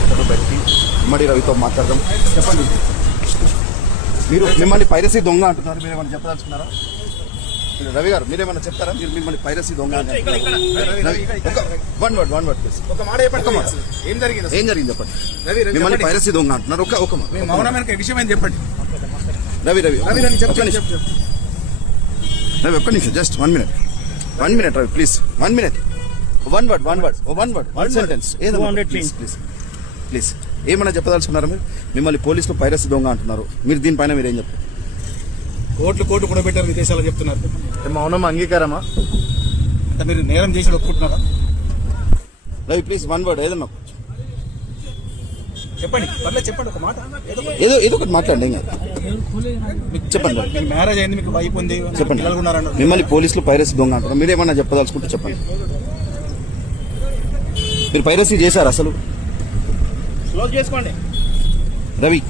వస్తారు బయటికి. ఉమ్మడి రవితో మాట్లాడదాం. చెప్పండి, మీరు మిమ్మల్ని పైరసీ దొంగ అంటున్నారు, మీరు ఏమైనా చెప్పదలుచుకున్నారా? రవి గారు మీరేమన్నా చెప్తారా? మీరు మిమ్మల్ని పైరసీ దొంగ వన్ వర్డ్ ప్లీజ్. ఏం జరిగింది చెప్పండి. మిమ్మల్ని పైరసీ దొంగ అంటున్నారు. ఒక విషయం ఏం చెప్పండి. రవి ఒక్క నిమిషం, just 1 minute Ravi please. 1 minute, one sentence please. ఏమన్నా చెప్పదలుచుకున్నారా మీరు? మిమ్మల్ని పోలీసులు పైరసీ దొంగ అంటున్నారు, మీరు దీనిపైన మీరేం చెప్తారు? కోట్లు కూడా పెట్టారు విదేశాలు చెప్తున్నారు. మౌనం అంగీకారమా? మీరు నేరం చేసి ఒప్పుకుంటున్నారా? రవి ప్లీజ్ 1 word ఏదన్నా చెప్పండి. చెప్పండి ఒక మాట, ఏదో ఒకటి మాట్లాడండి. చెప్పండి. మీకు మ్యారేజ్ అయింది, మీకు వైఫ్ ఉంది, చెప్పండి. మిమ్మల్ని పోలీసులు పైరసీ దొంగ అంటున్నారు, మీరేమన్నా చెప్పదలుచుకుంటే చెప్పండి. మీరు పైరసీ చేశారు అసలు? క్లోజ్ చేసుకోండి. రవి